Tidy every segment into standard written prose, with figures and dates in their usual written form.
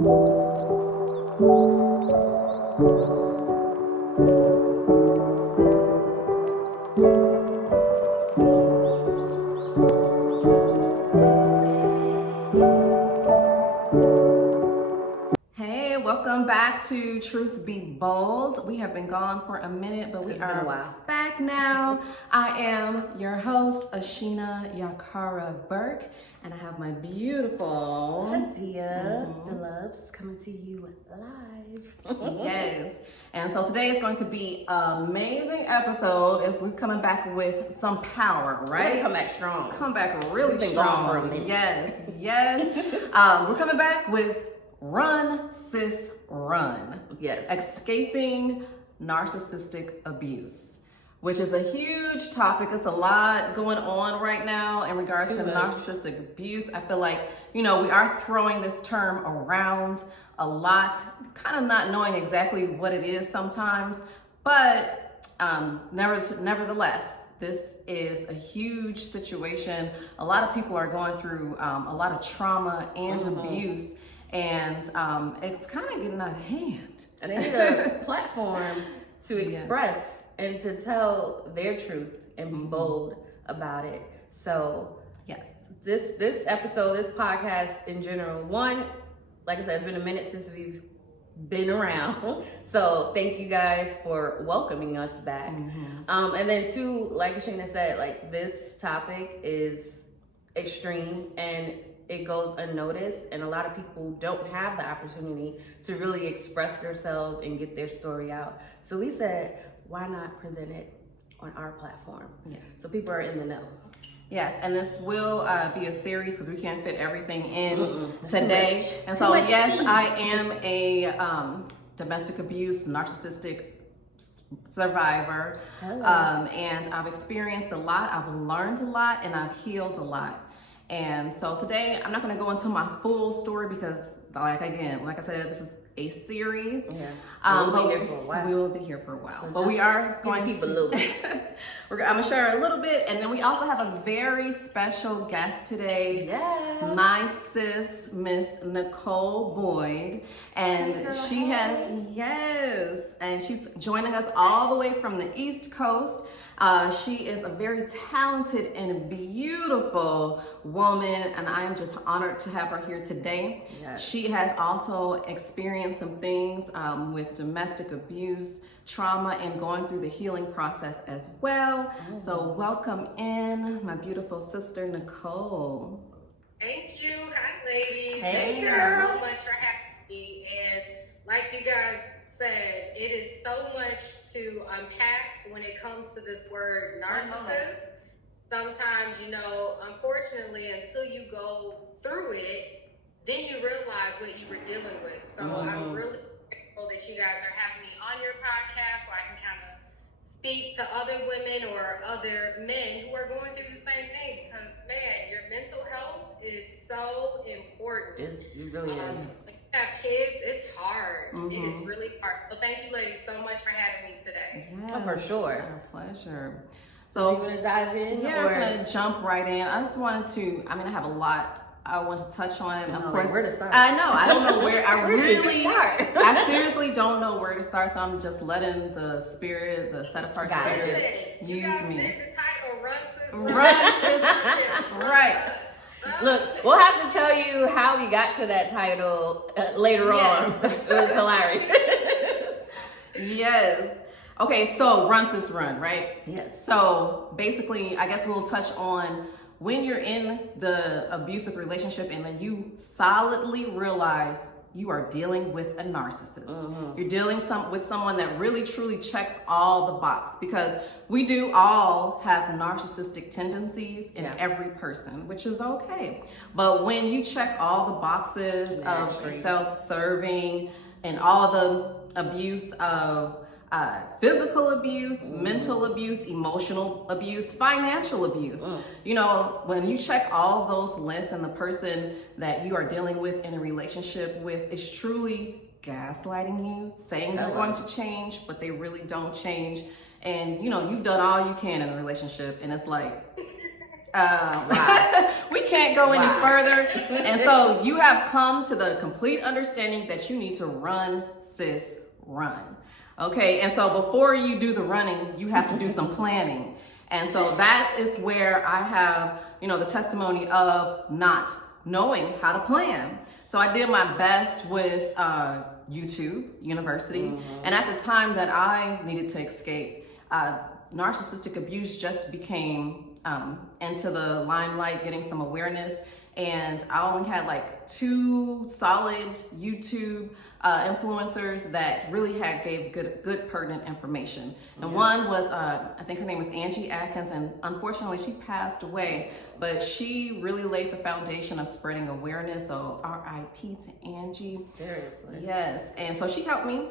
Hey, welcome back to Truth Be Bold. We have been gone for a minute, but we are back now. I am your host, Ashina Yakara Burke, and I have my beautiful Hadia Deluxe coming to you live. Yes. And so today is going to be an amazing episode as we're coming back with some power, right? We're come back strong. Come back really We've been strong. gone for a minute. Yes. We're coming back with Run, Sis, Run. Yes. Escaping narcissistic abuse, which is a huge topic. It's a lot going on right now in regards to narcissistic abuse. I feel like, we are throwing this term around a lot, kind of not knowing exactly what it is sometimes, but nevertheless, this is a huge situation. A lot of people are going through a lot of trauma and abuse, and it's kind of getting out of hand. And they need a platform to express and to tell their truth and be bold about it. So Yes. this episode, this podcast in general, one, like I said, it's been a minute since we've been around. So thank you guys for welcoming us back. And then two, like Ashina said, like this topic is extreme and it goes unnoticed, and a lot of people don't have the opportunity to really express themselves and get their story out. So we said, why not present it on our platform? Yes. So people are in the know. Yes, and this will be a series because we can't fit everything in today. And so, yes, I am a domestic abuse, narcissistic survivor. And I've experienced a lot, I've learned a lot, and I've healed a lot. And so today, I'm not going to go into my full story because, like I said, this is a series. Yeah. We'll be here for a while. We will be here for a while. So but we are going keep to a little bit. I'm going to share a little bit, and then we also have a very special guest today. Yeah. My sis, Miss Nicole Boyd, and and she's joining us all the way from the East Coast. She is a very talented and beautiful woman, and I am just honored to have her here today. Yes. She has also experienced some things with domestic abuse, trauma, and going through the healing process as well. So welcome in my beautiful sister, Nicole. Thank you. Hi, ladies. Hey, Thank you girl. so much for having me. And like you guys said, it is so much to unpack when it comes to this word narcissist. Sometimes, unfortunately, until you go through it, then you realize what you were dealing with. So I'm really grateful that you guys are having me on your podcast so I can kind of speak to other women or other men who are going through the same thing, because man, your mental health is so important. It really is. When you have kids, it's hard. It is really hard. But thank you ladies so much for having me today. Oh, for sure. Our pleasure. So you So want to dive in? yeah, or? I'm going to jump right in. I just wanted to, I have a lot I want to touch on. And of course, where to start? I know, I don't know where, Where should you start? I seriously don't know where to start. So I'm just letting the spirit, the set apart spirit You use guys me. did the title, Run Sis, Run, sis. Right. Look, we'll have to tell you how we got to that title later on. It was hilarious. Yes. Okay, so Run Sis Run, right? Yes. So basically, I guess we'll touch on when you're in the abusive relationship and then you solidly realize you are dealing with a narcissist. You're dealing with someone that really truly checks all the box, because we do all have narcissistic tendencies in every person, which is okay. But when you check all the boxes of self-serving and all the abuse of physical abuse, mental abuse, emotional abuse, financial abuse. When you check all those lists and the person that you are dealing with in a relationship with is truly gaslighting you, saying they're going to change, but they really don't change. And you've done all you can in the relationship, and it's like, We can't go any further. And so you have come to the complete understanding that you need to run, sis, run. Okay, and so before you do the running, you have to do some planning. And so that is where I have, the testimony of not knowing how to plan. So I did my best with YouTube University. And at the time that I needed to escape, narcissistic abuse just became into the limelight, getting some awareness. And I only had like 2 solid YouTube influencers that really gave good pertinent information. And one was, I think her name was Angie Atkins, and unfortunately she passed away, but she really laid the foundation of spreading awareness. So RIP to Angie. Seriously. Yes. And so she helped me.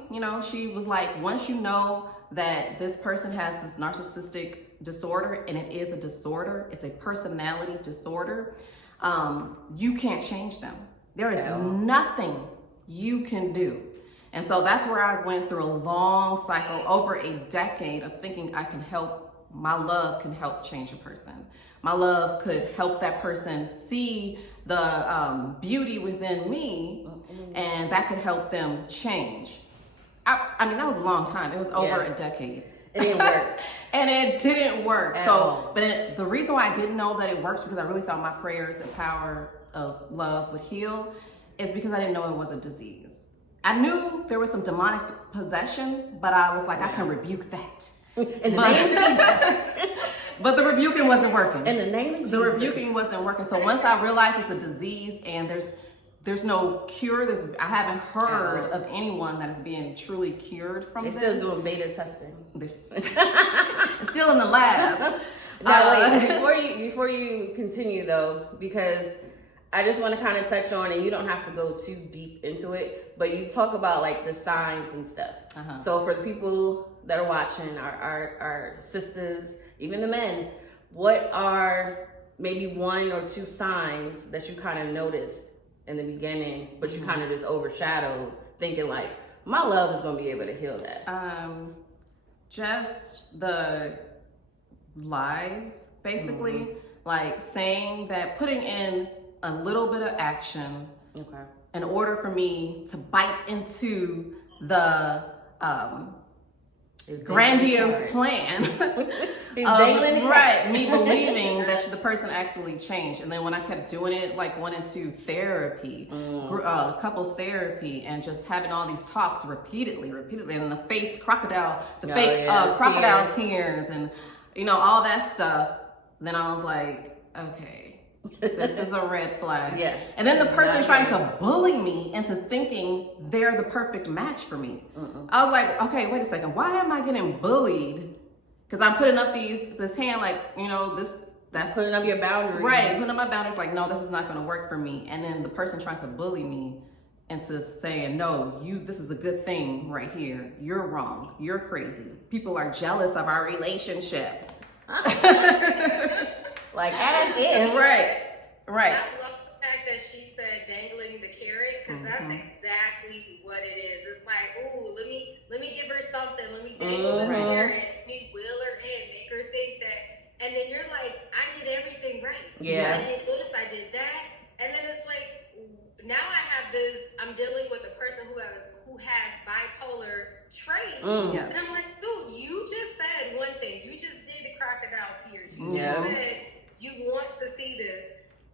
She was like, once you know that this person has this narcissistic disorder, and it is a disorder, it's a personality disorder, you can't change them. There is nothing you can do. And so that's where I went through a long cycle, over a decade of thinking my love can help change a person. My love could help that person see the beauty within me, and that could help them change. I mean, that was a long time. It was over a decade. It didn't work. And it didn't work. At all. But the reason why I didn't know that it worked, because I really thought my prayers and power of love would heal, is because I didn't know it was a disease. I knew there was some demonic possession, but I was like, I can rebuke that. In the name of Jesus. But the rebuking wasn't working. In the name of Jesus. The rebuking wasn't working. So once I realized it's a disease and there's no cure, I haven't heard of anyone that is being truly cured from this. They're still doing beta testing. It's still in the lab. Now, wait, before you continue though, because I just want to kind of touch on, and you don't have to go too deep into it, but you talk about like the signs and stuff. So for the people that are watching, our sisters, even the men, what are maybe 1 or 2 signs that you kind of noticed in the beginning, but you kind of just overshadowed, thinking like, my love is going to be able to heal that? Just the lies, basically, like saying that, putting in a little bit of action in order for me to bite into the grandiose plan me believing that the person actually changed. And then when I kept doing it, like going into therapy, couples therapy, and just having all these talks repeatedly, and the fake crocodile tears, and all that stuff, then I was like, okay, this is a red flag. And then the person trying to bully me into thinking they're the perfect match for me. I was like, okay, wait a second. Why am I getting bullied? Because I'm putting up this hand, like, that's putting up your boundaries. Right, putting up my boundaries, like, no, this is not going to work for me. And then the person trying to bully me into saying, no, this is a good thing right here. You're wrong. You're crazy. People are jealous of our relationship. Like, as if. Right. I love the fact that she said dangling the carrot, because that's exactly what it is. It's like, ooh, let me give her something. Let me dangle this carrot. Let me wheel her in, make her think that. And then you're like, I did everything right. I did this, I did that. And then it's like, now I have this, I'm dealing with a person who has bipolar traits. And I'm like, dude, you just said one thing. You just did the crocodile tears. You just said you want to see this.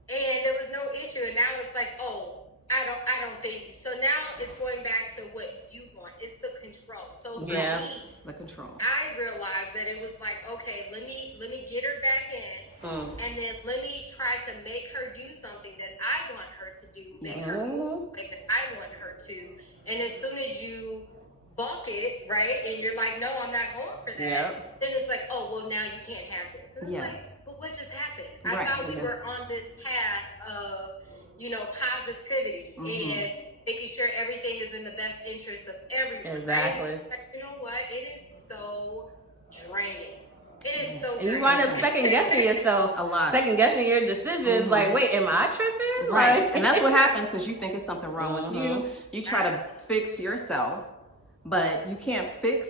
And there was no issue. And now it's like, oh, I don't think. So now it's going back to what you want. It's the control. So for me, the control. I realized that it was like, okay, let me get her back in, and then let me try to make her do something that I want her to do, make her move like that I want her to. And as soon as you balk it, right, and you're like, no, I'm not going for that, then it's like, oh, well, now you can't have this. And it's like, but what just happened? I thought we were on this path of, positivity and making sure everything is in the best interest of everyone. Exactly. Right? But you know what? It is so draining. It is so draining. And you wind up second guessing yourself a lot. Second guessing your decisions. Like, wait, am I tripping? Right. And that's what happens, because you think it's something wrong with you. You try to fix yourself, but you can't fix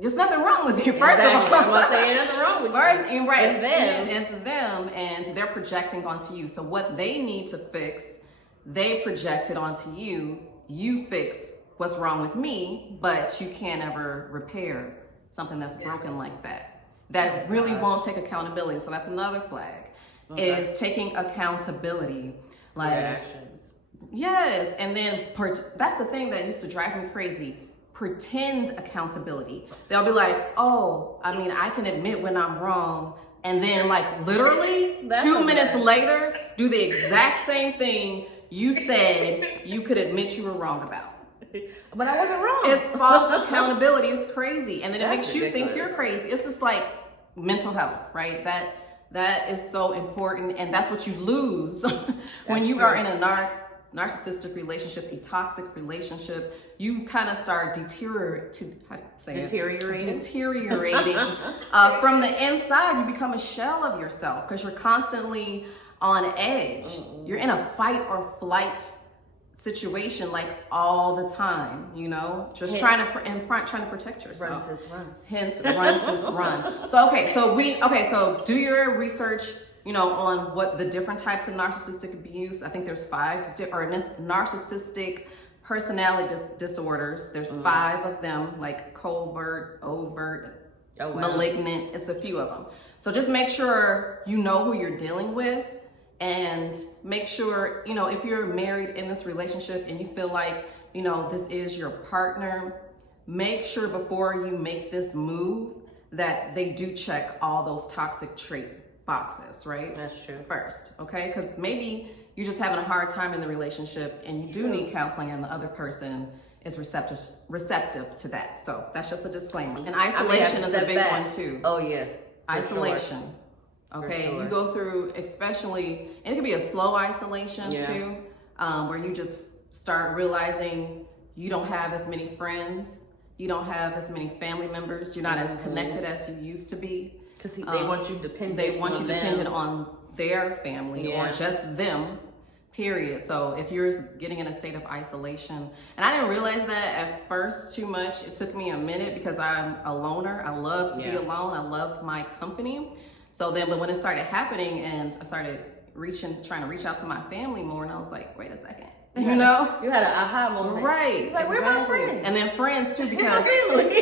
there's nothing wrong with you. First exactly. of all, I'm not saying nothing wrong with you. Right. It's them. It's them, and they're projecting onto you. So what they need to fix, they project it onto you. You fix what's wrong with me, but you can't ever repair something that's broken like that. That really won't take accountability. So that's another flag. Is taking accountability. Like actions. Yes, and then that's the thing that used to drive me crazy. Pretend accountability. They'll be like, oh, I mean, I can admit when I'm wrong. And then like literally 2 minutes later, do the exact same thing you said you could admit you were wrong about. But I wasn't wrong. It's false accountability. It's crazy. And then That's it makes you think ridiculous. you're crazy. It's just like mental health, right? That is so important. And that's what you lose when you are in a narcissistic relationship, a toxic relationship. You kind of start deteriorating from the inside. You become a shell of yourself because you're constantly on edge. You're in a fight or flight situation like all the time, you know, just trying to protect yourself. Hence run sis run. So do your research, you know, on what the different types of narcissistic abuse. I think there's 5 narcissistic personality disorders. There's 5 of them, like covert, overt, malignant. It's a few of them. So just make sure you know who you're dealing with, and make sure, you know, if you're married in this relationship and you feel like, you know, this is your partner, make sure before you make this move that they do check all those toxic trait boxes, right? That's true. First, okay? Because maybe you're just having a hard time in the relationship and you do need counseling, and the other person is receptive to that. So that's just a disclaimer. And isolation is a big one too. Oh yeah. Isolation. Sure. Okay, you go through, especially, and it can be a slow isolation too, where you just start realizing you don't have as many friends, you don't have as many family members, you're not as connected as you used to be. Because they want you dependent. They want you dependent on their family or just them, period. So if you're getting in a state of isolation, and I didn't realize that at first too much. It took me a minute because I'm a loner. I love to be alone. I love my company. So then, but when it started happening and I started trying to reach out to my family more, and I was like, wait a second, you know? You had an aha moment. Right. You're like, where are my friends? And then friends too, because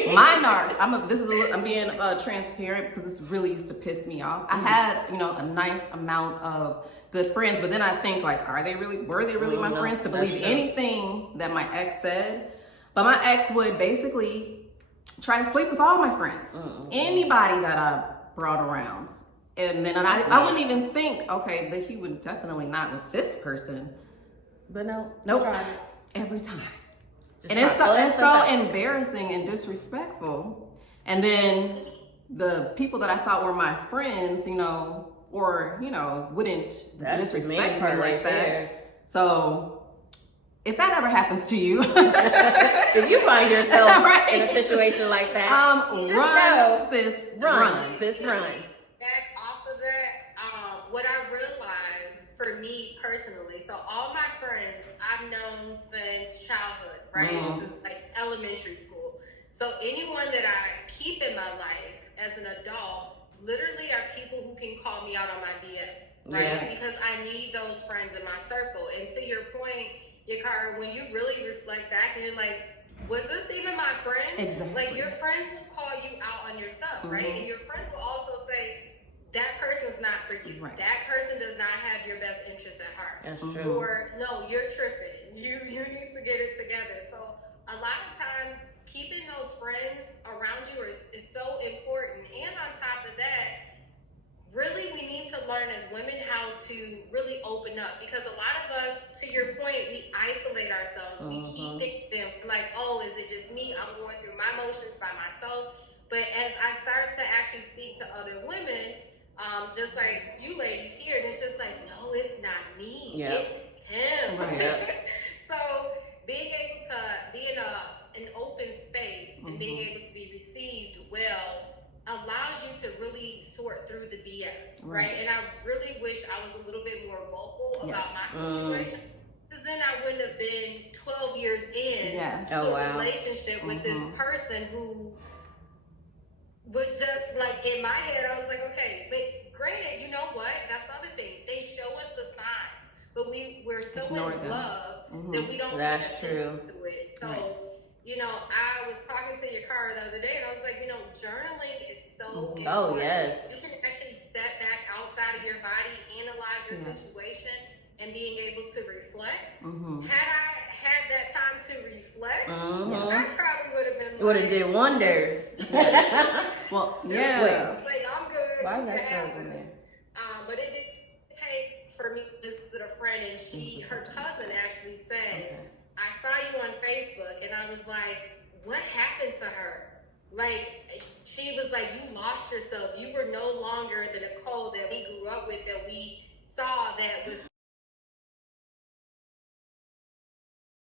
I'm being transparent because this really used to piss me off. I had, you know, a nice amount of good friends, but then I think like, were they really my friends to believe anything that my ex said? But my ex would basically try to sleep with all my friends, anybody that I brought around. And then I wouldn't even think, okay, that he would definitely not with this person. But nope. Every time. And it's so embarrassing and disrespectful. And then the people that I thought were my friends, you know, or, you know, wouldn't disrespect me like that. So if that ever happens to you, if you find yourself in a situation like that, run, sis, run. Back off of that, what I realized for me personally, so all my friends I've known since childhood, right? This is like elementary school. So anyone that I keep in my life as an adult literally are people who can call me out on my BS, right? Because I need those friends in my circle. And to your point, Yakara, when you really reflect back and you're like, was this even my friend? Exactly. Like, your friends will call you out on your stuff, right? And your friends will also say, that person's not for you. Right. That person does not have your best interest at heart. That's true. Or, no, you're tripping. You need to get it together. So a lot of times, keeping those friends around you is so important. And on top of that, really, we need to learn as women how to really open up, because a lot of us, to your point, we isolate ourselves. We keep thinking like, oh, is it just me? I'm going through my emotions by myself. But as I start to actually speak to other women, just like you ladies here, and it's just like, no, it's not me. It's him. Right. So being able to be in an open space and being able to be received well allows you to really sort through the BS, right? And I really wish I was a little bit more vocal about my situation, because then I wouldn't have been 12 years in to a relationship with this person who was just like in my head, I was like, okay, but granted, you know what? That's the other thing. They show us the signs, but we're so in love that we don't pay attention to it. So, you know, I was talking to your car the other day, and I was like, you know, journaling is so important. Oh, yes. You can actually step back outside of your body, analyze your situation, and being able to reflect. Had I had that time to reflect, I probably would have been. Would have did wonders. Well, like I'm good. Why is that still in there? But it didn't take for me to visit a friend, and her cousin actually said, I saw you on Facebook, and I was like, what happened to her? Like, she was like, you lost yourself. You were no longer the Nicole that we grew up with, that we saw that was